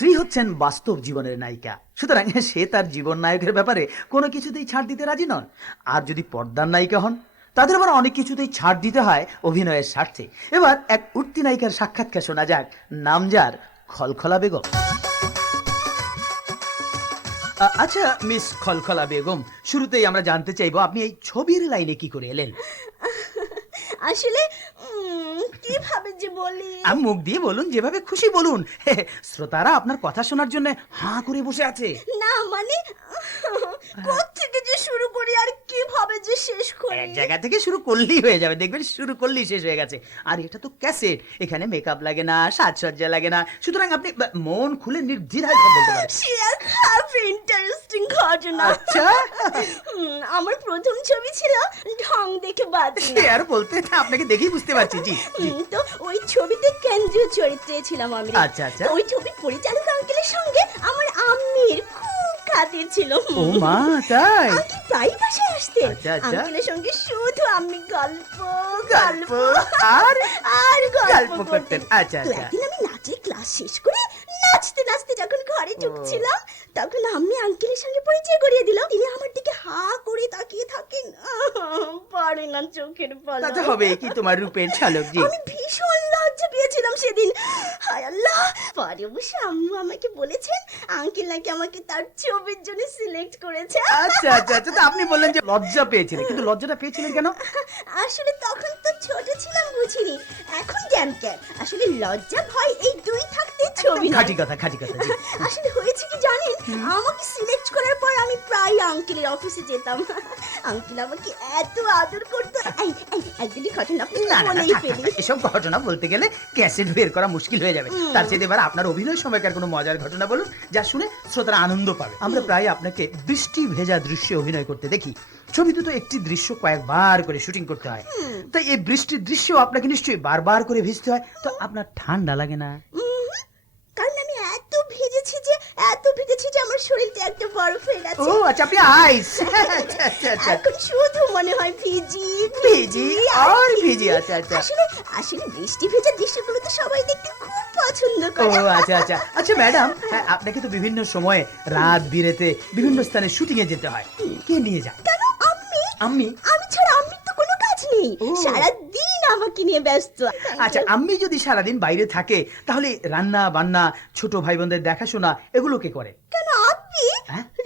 স্ত্রী হচ্ছেন বাস্তব জীবনের নায়িকা। সুতরাং সে তার জীবন নায়কের ব্যাপারে কোনো কিছুতেই ছাড় দিতে রাজি নন। আর যদি পর্দার নায়িকা হন, তাদের আবার অনেক কিছুতেই ছাড় দিতে হয় অভিনয়ের স্বার্থে। এবার এক উঠতি নায়িকার সাক্ষাৎকার শোনা যাক, নাম যার, খলখলা বেগম। আচ্ছা মিস খলখলা বেগম, শুরুতেই আমরা জানতে চাইব আপনি এই ছবির লাইনে কি করে এলেন? আসলে কীভাবে যে বলি? আমি মুখ দিয়ে বলুন যেভাবে খুশি বলুন। শ্রোতারা আপনার কথা শোনার জন্য হাঁ করে বসে আছে। না মানে থেকে যে শুরু করি আর কীভাবে যে শেষ করি এক জায়গা থেকে শুরু করলেই হয়ে যাবে। দেখবেন শুরু করলেই শেষ হয়ে গেছে। আর এটা তো ক্যাসেট। এখানে মেকআপ লাগে না সাজসজ্জা লাগে না। সুতরাং আপনি মন খুলে নির্দ্বিধায় কথা বলতে পারেন। ইন্টারেস্টিং ঘটনা। আচ্ছা। আমার প্রথম ছবি ছিল ঢং দেখে বাজি সে আর বলতে আপনাকে দেখেই বুঝতে পারছি। জি। তো ওই ছবিতে কেন্দ্রীয় চরিত্রে ছিলাম আমি। আচ্ছা, আচ্ছা। ওই ছবির পরিচালক আঙ্কেলের সঙ্গে আমার আম্মির খুব খাতির ছিল। ও মা তাই? প্রায় বাসায় আসতেন। আচ্ছা, আচ্ছা। আঙ্কেলের সঙ্গে শুধু আমি গল্প গল্প আর আর গল্প গল্প করতেন। করতেন। আচ্ছা, তো আচ্ছা। একদিন আমি নাচের ক্লাস শেষ করে নাচতে নাচতে যখন ঘরে ঢুকছিলাম তখন আমি আঙ্কেলের সঙ্গে পরিচয় করিয়ে দিলাম। তিনি আমার দিকে হা করে তাকিয়ে থাকেন। আহ, পারে না চোখের পলক তাতে হবে কি তোমার রূপের ঝলক জি আমি ভীষণ লজ্জা পেয়েছিলাম সেদিন হায় আল্লাহ পরে অবশ্য আম্মু আমাকে বলেছেন আঙ্কেল নাকি আমাকে তার ছবির জন্য সিলেক্ট করেছে। আচ্ছা আচ্ছা আচ্ছা তো আপনি বললেন যে লজ্জা পেয়েছিলেন কিন্তু লজ্জাটা পেয়েছিলেন কেন? আসলে তখন তো ছোট ছিলাম বুঝিনি। এখন জ্ঞান কেন? আসলে লজ্জা ভয় এই দুই থাকতে। খাঁটি কথা খাঁটি কথা জি। আসলে হয়েছে কি জানেন? আমাকে সিলেক্ট করার পর আমি প্রায় আঙ্কেলের অফিসে যেতাম। আঙ্কেল আমাকে এত আদর করতো। একদিনই ঘটনা না, না, না, বলেই থাক, ফেলি থাক, এসব ঘটনা বলতে গেলে ক্যাসেট বের করা মুশকিল হয়ে যাবে। তার চেয়ে এবার আপনার অভিনয় সময়কার কোনো মজার ঘটনা বলুন যা শুনে শ্রোতারা আনন্দ পাবে। আমরা প্রায় আপনাকে বৃষ্টি ভেজা দৃশ্যে অভিনয় করতে দেখি। ছবিতে তো একটি দৃশ্য কয়েকবার করে শুটিং করতে হয়। তাই এই বৃষ্টির দৃশ্য আপনাকে নিশ্চয়ই বারবার করে ভিজতে হয়। তো আপনার ঠান্ডা লাগে না উম, কারণ আমি এত ভিজেছি যে এত ভিজেছি যে আমার শরীরটা একটা হয়ে ও আচ্ছা আপনি আইস আচ্ছা আচ্ছা আচ্ছা। এখন শুধু মনে হয় ভিজি ভিজি? আর ভিজি। আচ্ছা আচ্ছা। আসলে আসলে বৃষ্টি ভেজা দৃশ্যগুলো তো সবাই দেখতে খুব পছন্দ ও আচ্ছা আচ্ছা। আচ্ছা ম্যাডাম হ্যাঁ, আপনাকে তো বিভিন্ন সময়ে রাত বিরেতে বিভিন্ন স্থানে শুটিং এ যেতে হয়। কে নিয়ে যায়? কেন? আমি আমি আমি ছাড়া আমি তো কোনো কাজ নেই। সারা দিন আমাকে নিয়ে ব্যস্ত। আচ্ছা আমি যদি সারাদিন বাইরে থাকে তাহলে রান্না বান্না ছোট ভাই বোনদের দেখাশোনা এগুলো কে করে? কেন? হ্যাঁ?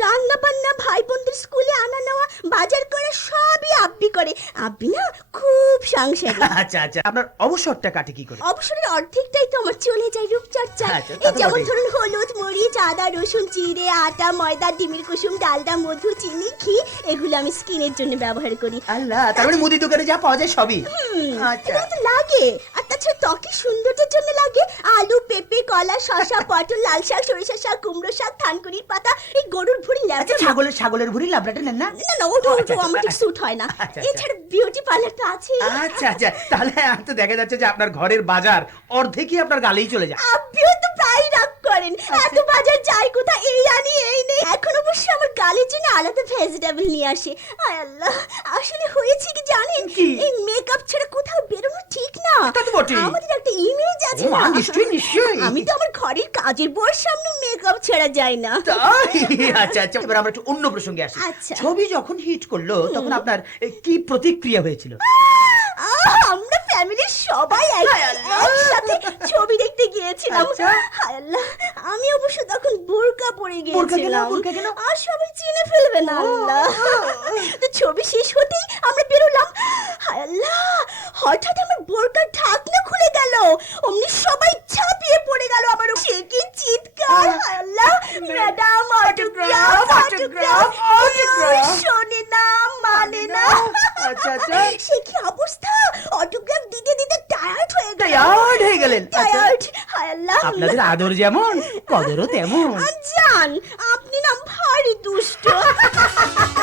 রান্না বান্না ভাই বোনদের স্কুলে আনা নেওয়া বাজার করা সবই আব্বি করে। আব্বি না খুব সংসারী আচ্ছা আচ্ছা আপনার অবসরটা কাটে কি করে? অবসরের অর্ধেকটাই তো আমার চলে যায় রূপচর্চা আচ্ছা, এই যেমন ধরুন হলুদ মরিচ আদা রসুন জিরে আটা ময়দা ডিমের কুসুম ডালডা মধু চিনি ঘি এগুলো আমি স্কিনের জন্য ব্যবহার করি। আল্লাহ তার মানে মুদি দোকানে যা পাওয়া যায় সবই। আচ্ছা। লাগে। আর তাছাড়া ত্বকের সৌন্দর্যের জন্য লাগে আলু পেঁপে কলা শসা পটল লাল শাক সরিষা শাক কুমড়ো শাক থানকুনির পাতা এই গরুর ভুঁড়ি আচ্ছা ল্যাবড়া ছাগলের ছাগলের ভুড়ি লাবড়াটা নেন না? না না ওটা ওটা আচ্ছা, আমার ঠিক আচ্ছা। স্যুট হয় না। আচ্ছা, আচ্ছা। এছাড়া বিউটি পার্লার তো আছে আচ্ছা আচ্ছা। তাহলে আর তো দেখা যাচ্ছে যে আপনার ঘরের বাজার অর্ধেকই আপনার গালেই চলে যায়। আব্বিও তো প্রায় রাগ করেন। এত বাজার যাই কোথা এই আনি এই নেই। এখন অবশ্য আমার গালের জন্য আলাদা ভেজিটেবল নিয়ে আসে। আয় আল্লাহ আসলে হয়েছে কি জানেন? কি? এই মেকআপ ছাড়া কোথাও বেরোনো ঠিক না। তা তো বটেই। আমাদের আছে মা, নিশ্চয়ই, নিশ্চয়ই। আমি তো আমার ঘরের কাজের বর সামনে মেকআপ ছাড়া যায় না। তাই? আচ্ছা আচ্ছা এবার আমরা একটু অন্য প্রসঙ্গে আসি। আচ্ছা। ছবি যখন হিট করল তখন আপনার কি প্রতিক্রিয়া হয়েছিল? আমরা ফ্যামিলির সবাই। একসাথে ছবি দেখতে গিয়েছিলাম। আচ্ছা। হায় আল্লাহ আমি অবশ্য তখন বোরকা পরে গিয়েছিলাম। আর সবাই চিনে ফেলবে না আল্লাহ। তো ছবি শেষ হতেই আমরা বেরোলাম। হায় আল্লাহ হঠাৎ আমার বোরকার ঢাকনা খুলে গেল অমনি সবাই ঝাঁপিয়ে পড়ে গেল আমার সে কি চিৎকার হায় Allah madam autograph autograph autograph। শোনে না মানে না আচ্ছা, আচ্ছা। সে কি অবস্থা অটোগ্রাফ দিতে দিতে টায়ার্ড হয়ে গেল গেলেন আচ্ছা। আপনাদের আদর যেমন কদরও তেমন। জান আপনি না ভারী দুষ্ট।